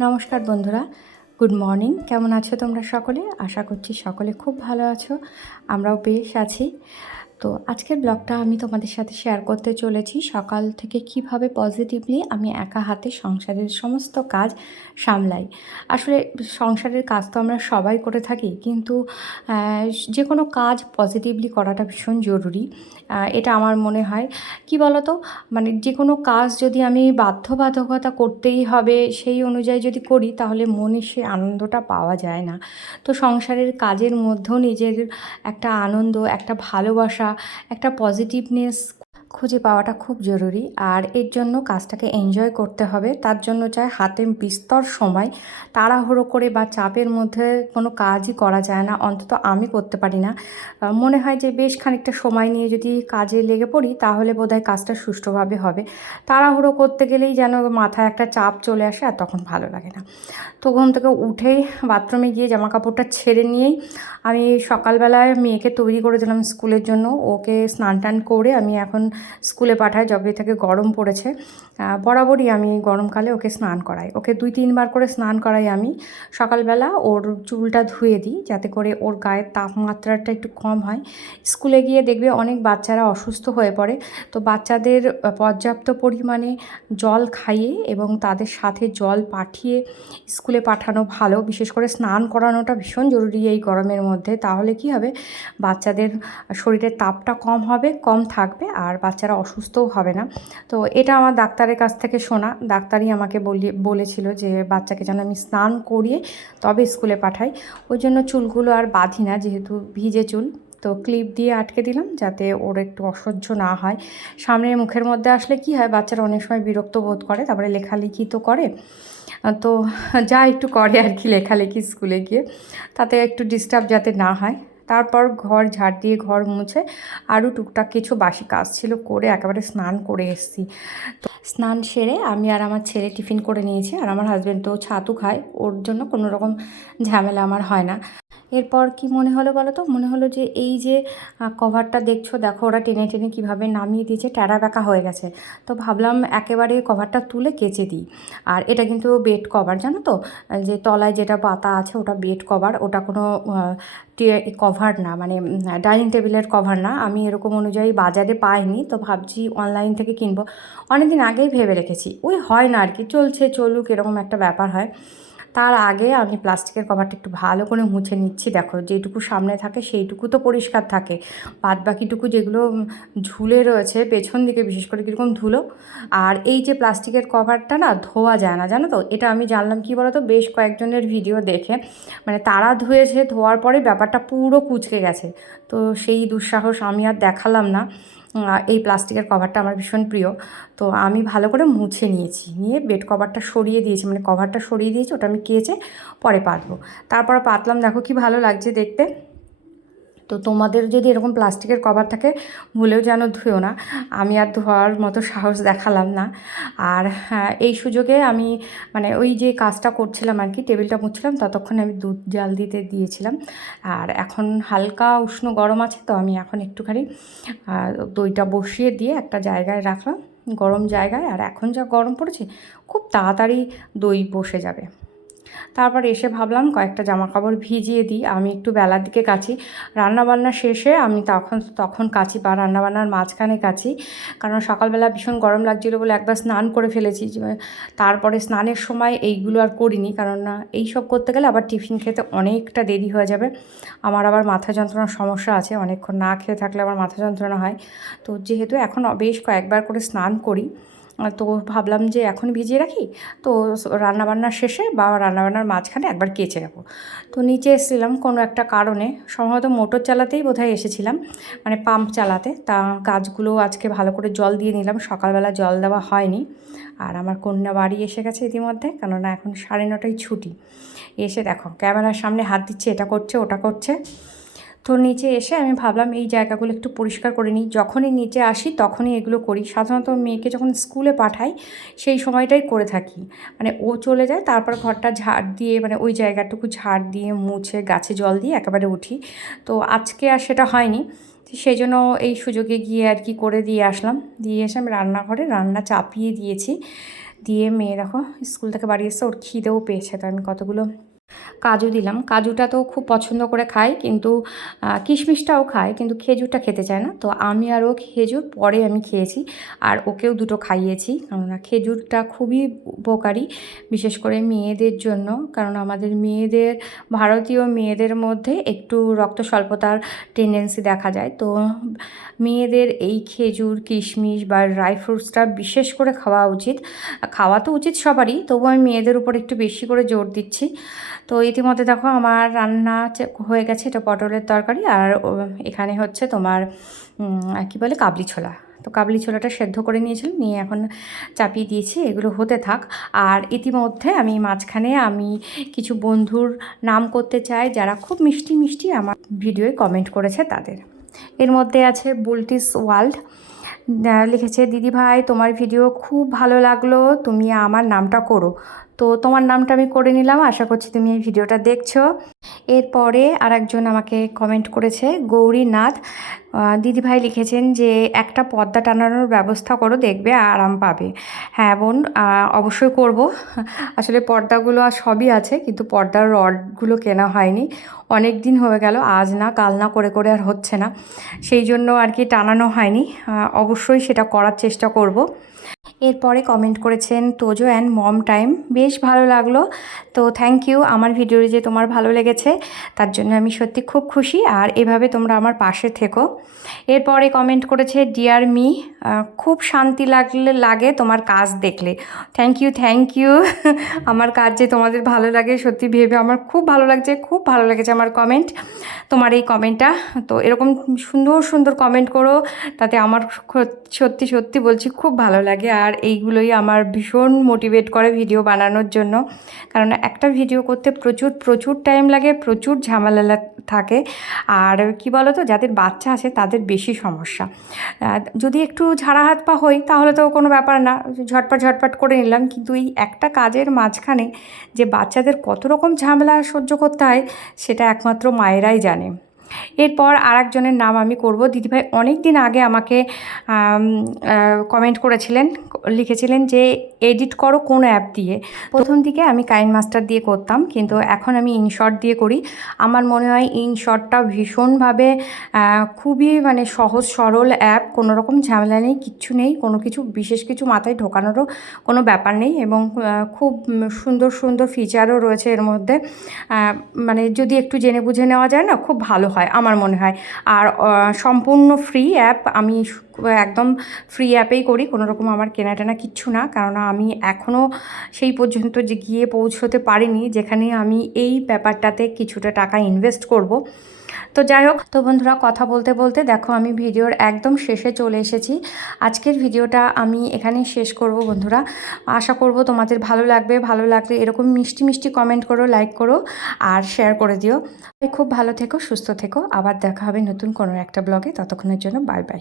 নমস্কার বন্ধুরা, good morning. কেমন আছো তোমরা সকলে? আশা করছি সকলে খুব ভালো আছো। আমরাও বেশ আছি। তো আজকের ব্লগটা আমি তোমাদের সাথে শেয়ার করতে চলেছি সকাল থেকে কীভাবে পজিটিভলি আমি একা হাতে সংসারের সমস্ত কাজ সামলাই। আসলে সংসারের কাজ তো আমরা সবাই করে থাকি, কিন্তু যে কোনো কাজ পজিটিভলি করাটা ভীষণ জরুরি। এটা আমার মনে হয়। কি বলতো? মানে যে কোনো কাজ যদি আমি বাধ্যবাধকতা করতেই হবে সেই অনুযায়ী যদি করি, তাহলে মনে সে আনন্দটা পাওয়া যায় না। তো সংসারের কাজের মধ্যেও নিজের একটা আনন্দ, একটা ভালোবাসা একটা পজিটিভনেস খুঁজে পাওয়াটা খুব জরুরি। আর এর জন্য কাজটাকে এনজয় করতে হবে। তার জন্য চাই হাতে বিস্তর সময়। তাড়াহুড়ো করে বা চাপের মধ্যে কোনো কাজই করা যায় না। অন্তত আমি করতে পারি না। মনে হয় যে বেশ খানিকটা সময় নিয়ে যদি কাজে লেগে পড়ি, তাহলে বোধহয় কাজটা সুষ্ঠুভাবে হবে। তাড়াহুড়ো করতে গেলেই যেন মাথায় একটা চাপ চলে আসে আর তখন ভালো লাগে না। তো ঘুম থেকে উঠেই বাথরুমে গিয়ে জামা কাপড়টা ছেড়ে নিয়েই আমি সকালবেলায় মেয়েকে তৈরি করে দিলাম স্কুলের জন্য। ওকে স্নান টান করে আমি এখন স্কুলে পাঠাই যবে থেকে গরম পড়েছে। বরাবরই আমি গরমকালে ওকে স্নান করাই। ওকে দুই তিনবার করে স্নান করাই আমি। সকালবেলা ওর চুলটা ধুয়ে দিই যাতে করে ওর গায়ের তাপমাত্রাটা একটু কম হয়। স্কুলে গিয়ে দেখবে অনেক বাচ্চারা অসুস্থ হয়ে পড়ে। তো বাচ্চাদের পর্যাপ্ত পরিমাণে জল খাইয়ে এবং তাদের সাথে জল পাঠিয়ে স্কুলে পাঠানো ভালো। বিশেষ করে স্নান করানোটা ভীষণ জরুরি এই গরমের মধ্যে। তাহলে কি হবে? বাচ্চাদের শরীরের তাপটা কম হবে, কম থাকবে আর বাচ্চারা অসুস্থও হবে না। তো এটা আমার ডাক্তারের কাছ থেকে শোনা। ডাক্তারই আমাকে বলি, বলেছিল যে বাচ্চাকে যেন আমি স্নান করিয়ে তবে স্কুলে পাঠাই। ওই জন্য চুলগুলো আর বাঁধি না, যেহেতু ভিজে চুল। তো ক্লিপ দিয়ে আটকে দিলাম যাতে ওর একটু অসহ্য না হয়। সামনের মুখের মধ্যে আসলে কি হয়, বাচ্চারা অনেক সময় বিরক্ত বোধ করে, তারপরে লেখালেখি তো করে। তো যা একটু করে আর কি লেখালেখি স্কুলে গিয়ে। তাতে একটু ডিস্টার্ব যাতে না হয়। তারপর ঘর ঝাড় দিয়ে ঘর মুছে আরও টুকটাক কিছু বাসি কাজ ছিল করে একেবারে স্নান করে এসেছি। তো স্নান সেরে আমি আর আমার ছেলে টিফিন করে নিয়েছি আর আমার হাজব্যান্ড তো ছাতু খায়, ওর জন্য কোনো রকম ঝামেলা আমার হয় না। এরপর কি মনে হলো বলো তো? মনে হলো যে এই যে কভারটা দেখছ, দেখো ওরা টেনে টেনে কীভাবে নামিয়ে দিয়েছে ট্যাড়া ব্যাকা হয়ে গেছে। তো ভাবলাম একেবারে কভারটা তুলে কেচে দিই। আর এটা কিন্তু বেড কভার জানো তো? যে তলায় যেটা পাতা আছে ওটা বেড কভার ওটা কোনো কভার না মানে ডাইনিং টেবিলের কভার না। আমি এরকম অনুযায়ী বাজারে পাইনি, তো ভাবছি অনলাইন থেকে কিনবো। অনেকদিন আগেই ভেবে রেখেছি। ওই হয় না আর কি চলছে, চলুক, এরকম একটা ব্যাপার হয়। তার আগে আমি প্লাস্টিকের কভারটা একটু ভালো করে মুছে নিচ্ছি। দেখো, যেটুকু সামনে থাকে সেইটুকু তো পরিষ্কার থাকে। বাদ বাকিটুকু যেগুলো ঝুলে রয়েছে পেছন দিকে, বিশেষ করে কীরকম ধুলো। আর এই যে প্লাস্টিকের কভারটা না, ধোয়া যায় না, জানো তো? এটা আমি জানলাম কি তো বেশ কয়েকজনের ভিডিও দেখে। মানে তারা ধুয়েছে, ধোয়ার পরে ব্যাপারটা পুরো কুচকে গেছে। তো সেই দুঃসাহস আমি আর দেখালাম না। এই প্লাস্টিকের কভারটা আমার ভীষণ প্রিয়। তো আমি ভালো করে মুছে নিয়েছি। নিয়ে বেড কভারটা সরিয়ে দিয়েছি মানে কভারটা সরিয়ে দিয়েছি, ওটা আমি কেচে পরে পাতবো। তারপর পাতলাম, দেখো কি ভালো লাগছে দেখতে। তো তোমাদের যদি এরকম প্লাস্টিকের কভার থাকে ভুলেও যেন ধুয়েও না। আমি আর ধোয়ার মতো সাহস দেখালাম না। আর হ্যাঁ, এই সুযোগে আমি মানে ওই যে কাজটা করছিলাম আর কি টেবিলটা মুছছিলাম ততক্ষণে আমি দুধ জাল দিতে দিয়েছিলাম। আর এখন হালকা উষ্ণ গরম আছে তো আমি এখন একটুখানি দইটা বসিয়ে দিয়ে একটা জায়গায় রাখলাম গরম জায়গায়। আর এখন যা গরম পড়েছে খুব তাড়াতাড়ি দই বসে যাবে। তারপর এসে ভাবলাম কয়েকটা জামা কাপড় ভিজিয়ে দিই। আমি একটু বেলার দিকে কাচি। রান্নাবান্না শেষে আমি তখন তখন কাচি বা রান্নাবান্নার মাঝখানে কাচি। কারণ সকালবেলা ভীষণ গরম লাগছিল বলে একবার স্নান করে ফেলেছি। তারপরে স্নানের সময় এইগুলো আর করিনি। কারণ না, এইসব করতে গেলে আবার টিফিন খেতে অনেকটা দেরি হয়ে যাবে। আমার আবার মাথা যন্ত্রণার সমস্যা আছে। অনেকক্ষণ না খেয়ে থাকলে আমার মাথা যন্ত্রণা হয়। তো যেহেতু এখন বেশ কয়েকবার করে স্নান করি তো ভাবলাম যে এখন ভিজিয়ে রাখি, তো রান্নাবান্নার শেষে বা রান্নাবান্নার মাঝখানে একবার কেচে রাখব তো নিচে এসেছিলাম কোনো একটা কারণে, সম্ভবত মোটর চালাতেই বোধহয় এসেছিলাম মানে পাম্প চালাতে। তা গাছগুলো আজকে ভালো করে জল দিয়ে নিলাম, সকালবেলা জল দেওয়া হয়নি। আর আমার কন্যা বাড়ি এসে গেছে ইতিমধ্যে, কেননা এখন সাড়ে নটায় ছুটি। এসে দেখো, ক্যামেরার সামনে হাত দিচ্ছে, এটা করছে, ওটা করছে। তো নিচে এসে আমি ভাবলাম এই জায়গাগুলো একটু পরিষ্কার করে নিই। যখনই নিচে আসি তখনই এগুলো করি। সাধারণত মেয়েকে যখন স্কুলে পাঠাই, সেই সময়টাই করে থাকি। মানে ও চলে যায়, তারপর ঘরটা ঝাড় দিয়ে মানে ওই জায়গাটুকু ঝাড় দিয়ে, মুছে গাছে জল দিয়ে একেবারে উঠি। তো আজকে আর সেটা হয়নি। সেই জন্য এই সুযোগে গিয়ে আর কি করে দিয়ে আসলাম। দিয়ে এসে আমি রান্নাঘরে রান্না চাপিয়ে দিয়েছি। দিয়ে মেয়ে দেখো, স্কুল থেকে বাড়ি এসে ওর খিদেও পেয়েছে। তো আমি কতগুলো কাজু দিলাম। কাজুটা তো খুব পছন্দ করে খায়, কিন্তু কিশমিশটাও খায়, কিন্তু খেজুরটা খেতে চায় না। তো আমি আর ও খেজুর পরে আমি খেয়েছি, আর ওকেও দুটো খাইয়েছি, কেননা খেজুরটা খুবই উপকারী, বিশেষ করে মেয়েদের জন্য, কারণ আমাদের মেয়েদের, ভারতীয় মেয়েদের মধ্যে একটু রক্ত স্বল্পতার টেন্ডেন্সি দেখা যায়। তো মেয়েদের এই খেজুর, কিশমিশ বা ড্রাই ফ্রুটসটা বিশেষ করে খাওয়া উচিত। খাওয়া তো উচিত সবারই তবু আমি মেয়েদের উপর একটু বেশি করে জোর দিচ্ছি। তো ইতিমধ্যে দেখো আমার রান্না হয়ে গেছে এটা পটলের তরকারি আর এখানে হচ্ছে তোমার কী বলে, কাবলি ছোলা। তো কাবলি ছোলাটা সেদ্ধ করে নিয়েছিলাম, নিয়ে এখন চাপিয়ে দিয়েছি, এগুলো হতে থাক। আর ইতিমধ্যে আমি মাঝখানে আমি কিছু বন্ধুর নাম করতে চাই, যারা খুব মিষ্টি মিষ্টি আমার ভিডিওয়ে কমেন্ট করেছে তাদের। এর মধ্যে আছে বুলটিস ওয়ার্ল্ড। লিখেছে, দিদি ভাই, তোমার ভিডিও খুব ভালো লাগল, তুমি আমার নামটা করো। তো তোমার নামটা আমি করে নিলাম। আশা করছি তুমি এই ভিডিওটা দেখছ। এরপরে আরেকজন আমাকে কমেন্ট করেছে গৌরীনাথ আহ, দিদিভাই লিখেছেন যে একটা পর্দা টানানোর ব্যবস্থা করো দেখবে আরাম পাবে। হ্যাঁ বোন অবশ্যই করব। আসলে পর্দাগুলো আর সবই আছে কিন্তু পর্দার রডগুলো কেনা হয়নি। অনেক দিন হয়ে গেল আজ না কাল না করে করে আর হচ্ছে না। সেই জন্য আর কি টানানো হয়নি। অবশ্যই সেটা করার চেষ্টা করব। এরপরে কমেন্ট করেছেন তোজো অ্যান্ড মম টাইম বেশ ভালো লাগল। তো থ্যাংক ইউ আমার ভিডিও যে তোমার ভালো লেগেছে, তার জন্য আমি সত্যি খুব খুশি। আর এভাবে তোমরা আমার পাশে থেকো। এরপরে কমেন্ট করেছে ডিয়ার মি খুব শান্তি লাগলে, লাগে তোমার কাজ দেখলে। থ্যাংক ইউ থ্যাংক ইউ আমার কাজ যে তোমাদের ভালো লাগে, সত্যি ভেবে আমার খুব ভালো লাগছে, খুব ভালো লেগেছে আমার কমেন্ট তোমার এই কমেন্টটা তো এরকম সুন্দর সুন্দর কমেন্ট করো, তাতে আমার সত্যি সত্যি বলছি খুব ভালো লাগে। আর এইগুলোই আমার ভীষণ মোটিভেট করে ভিডিও বানানোর জন্য। কারণ একটা ভিডিও করতে প্রচুর প্রচুর টাইম লাগে, প্রচুর ঝামেলা থাকে। আর কি বলো তো যাদের বাচ্চা আছে তাদের বেশি সমস্যা। যদি একটু ঝাড়া হাত পা হই তাহলে তো কোনো ব্যাপার না, ঝটপট ঝটপট করে নিলাম। কিন্তু এই একটা কাজের মাঝখানে যে বাচ্চাদের কত রকম ঝামেলা সহ্য করতে হয়, সেটা একমাত্র মায়েরাই জানে। এরপর আর একজনের নাম আমি করব। দিদিভাই অনেক দিন আগে আমাকে কমেন্ট করেছিলেন, লিখেছিলেন যে এডিট করো কোন অ্যাপ দিয়ে? প্রথম দিকে আমি কাইন মাস্টার দিয়ে করতাম, কিন্তু এখন আমি ইনশর্ট দিয়ে করি। আমার মনে হয় ইনশর্টটা ভীষণভাবে খুবই মানে সহজ, সরল অ্যাপ কোনো রকম ঝামেলা নেই, কিচ্ছু নেই, কোনো কিছু, বিশেষ কিছু মাথায় ঢোকানোরও কোনো ব্যাপার নেই এবং খুব সুন্দর সুন্দর ফিচারও রয়েছে এর মধ্যে। মানে যদি একটু জেনে বুঝে নেওয়া যায় না, খুব ভালো হয়। আমার মনে হয়। আর সম্পূর্ণ ফ্রি অ্যাপ আমি একদম ফ্রি অ্যাপেই করি, কোনো রকম আমার কেনা টেনা কিচ্ছু না। কারণ আমি এখনও সেই পর্যন্ত যে গিয়ে পৌঁছতে পারিনি, যেখানে আমি এই ব্যাপারটাতে কিছুটা টাকা ইনভেস্ট করব। তো যাই হোক, তো বন্ধুরা কথা বলতে বলতে দেখো আমি ভিডিওর একদম শেষে চলে এসেছি। আজকের ভিডিওটা আমি এখানেই শেষ করব বন্ধুরা। আশা করব তোমাদের ভালো লাগবে, ভালো লাগলে এরকম মিষ্টি মিষ্টি কমেন্ট করো লাইক করো আর শেয়ার করে দিও। খুব ভালো থেকো, সুস্থ থেকো। আবার দেখা হবে নতুন কোনো একটা ব্লগে ততক্ষণের জন্য বাই বাই